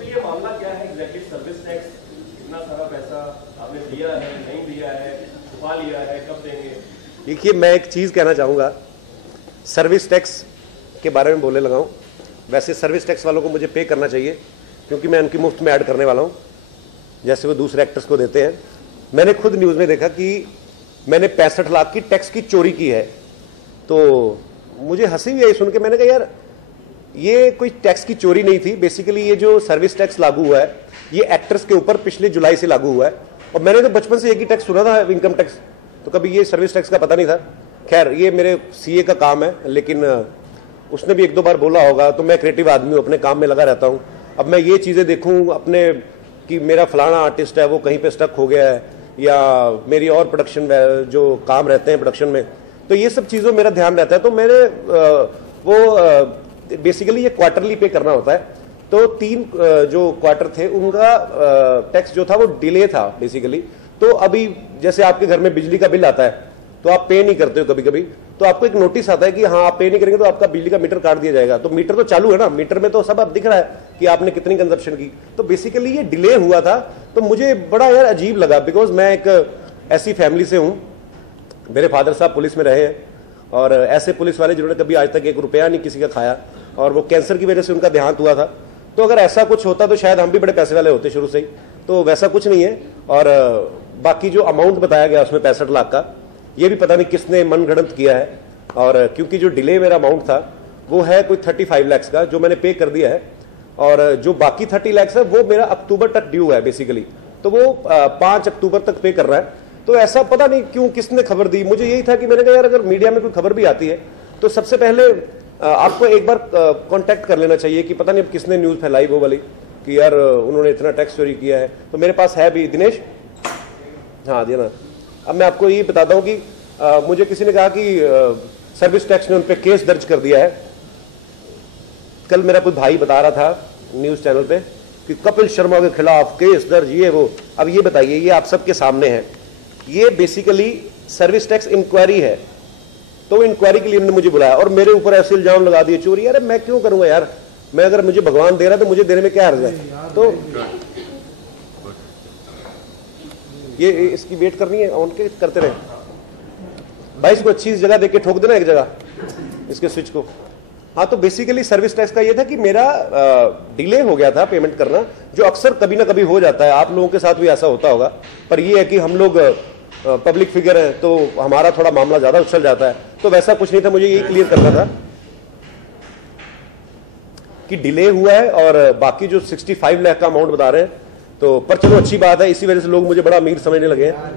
कपिल, ये मामला क्या है एग्जैक्टली? सर्विस टैक्स इतना सारा पैसा आपने दिया है, नहीं दिया है, छुपा लिया है, कब देंगे? देखिए, मैं एक चीज़ कहना चाहूँगा, सर्विस टैक्स के बारे में बोलने लगा हूँ। वैसे सर्विस टैक्स वालों को मुझे पे करना चाहिए, क्योंकि मैं उनकी मुफ्त में ऐड करने वाला हूँ, जैसे वो दूसरे एक्टर्स को देते हैं। मैंने खुद न्यूज़ में देखा कि मैंने 65 लाख की टैक्स की चोरी की है, तो मुझे हंसी भी आई सुन के। मैंने कहा यार, ये कोई टैक्स की चोरी नहीं थी। बेसिकली ये जो सर्विस टैक्स लागू हुआ है, ये एक्टर्स के ऊपर पिछले जुलाई से लागू हुआ है, और मैंने तो बचपन से एक ही टैक्स सुना था, इनकम टैक्स, तो कभी ये सर्विस टैक्स का पता नहीं था। खैर, ये मेरे सीए का काम है, लेकिन उसने भी एक दो बार बोला होगा। तो मैं क्रिएटिव आदमी हूँ, अपने काम में लगा रहता हूँ। अब मैं ये चीज़ें देखूँ अपने कि मेरा फलाना आर्टिस्ट है वो कहीं पे स्टक हो गया है, या मेरी और प्रोडक्शन जो काम रहते हैं प्रोडक्शन में, तो ये सब चीज़ों मेरा ध्यान रहता है। तो मैंने वो बेसिकली ये क्वार्टरली पे करना होता है। तो 3 जो क्वार्टर थे उनका टैक्स जो था वो डिले था बेसिकली। तो अभी जैसे आपके घर में बिजली का बिल आता है, तो आप पे नहीं करते हो कभी कभी, तो आपको एक नोटिस आता है कि हाँ आप पे नहीं करेंगे तो आपका बिजली का मीटर काट दिया जाएगा। तो मीटर तो चालू है ना, मीटर में तो सब अब दिख रहा है कि आपने कितनी कंजप्शन की। तो बेसिकली ये डिले हुआ था, तो मुझे बड़ा यार अजीब लगा, बिकॉज मैं एक ऐसी फैमिली से हूँ, मेरे फादर साहब पुलिस में रहे हैं, और ऐसे पुलिस वाले जिन्होंने कभी आज तक 1 रुपया नहीं किसी का खाया, और वो कैंसर की वजह से उनका देहांत हुआ था। तो अगर ऐसा कुछ होता तो शायद हम भी बड़े पैसे वाले होते शुरू से ही। तो वैसा कुछ नहीं है। और बाकी जो अमाउंट बताया गया उसमें 65 लाख का, ये भी पता नहीं किसने मनगढ़ंत किया है। और क्योंकि जो डिले मेरा अमाउंट था वो है कोई 35 लाख का, जो मैंने पे कर दिया है, और जो बाकी 30 लाख है वो मेरा अक्टूबर तक ड्यू है बेसिकली। तो वो 5 अक्टूबर तक पे कर रहा है। तो ऐसा पता नहीं क्यों किसने खबर दी। मुझे यही था कि मैंने कहा यार, अगर मीडिया में कोई खबर भी आती है तो सबसे पहले आपको एक बार कांटेक्ट कर लेना चाहिए कि पता नहीं अब किसने न्यूज़ फैलाई वो वाली कि यार उन्होंने इतना टैक्स चोरी किया है। तो मेरे पास है भी, दिनेश, हाँ दिया ना। अब मैं आपको ये बताता हूँ कि मुझे किसी ने कहा कि सर्विस टैक्स ने उन पर केस दर्ज कर दिया है। कल मेरा कोई भाई बता रहा था न्यूज़ चैनल पे कि कपिल शर्मा के खिलाफ केस दर्ज, ये वो। अब ये बताइए, ये आप सबके सामने है, ये बेसिकली सर्विस टैक्स इंक्वायरी है। तो इंक्वायरी के लिए उन्होंने मुझे बुलाया और मेरे ऊपर ऐसे इल्जाम लगा दिए चोरी। अरे मैं क्यों करूंगा यार, मैं अगर मुझे भगवान दे रहा है तो मुझे देने में क्या हर्ज है। तो ये इसकी वेट करनी है, ऑन के करते रहे भाई, इसको अच्छी जगह देके ठोक देना एक जगह इसके स्विच को। हाँ, तो बेसिकली सर्विस टैक्स का ये था कि मेरा डिले हो गया था पेमेंट करना, जो अक्सर कभी ना कभी हो जाता है। आप लोगों के साथ भी ऐसा होता होगा, पर ये है कि हम लोग पब्लिक फिगर हैं तो हमारा थोड़ा मामला ज्यादा उछल जाता है। तो वैसा कुछ नहीं था, मुझे यही क्लियर करना था कि डिले हुआ है। और बाकी जो 65 लाख का अमाउंट बता रहे हैं, तो पर चलो अच्छी बात है, इसी वजह से लोग मुझे बड़ा अमीर समझने लगे हैं।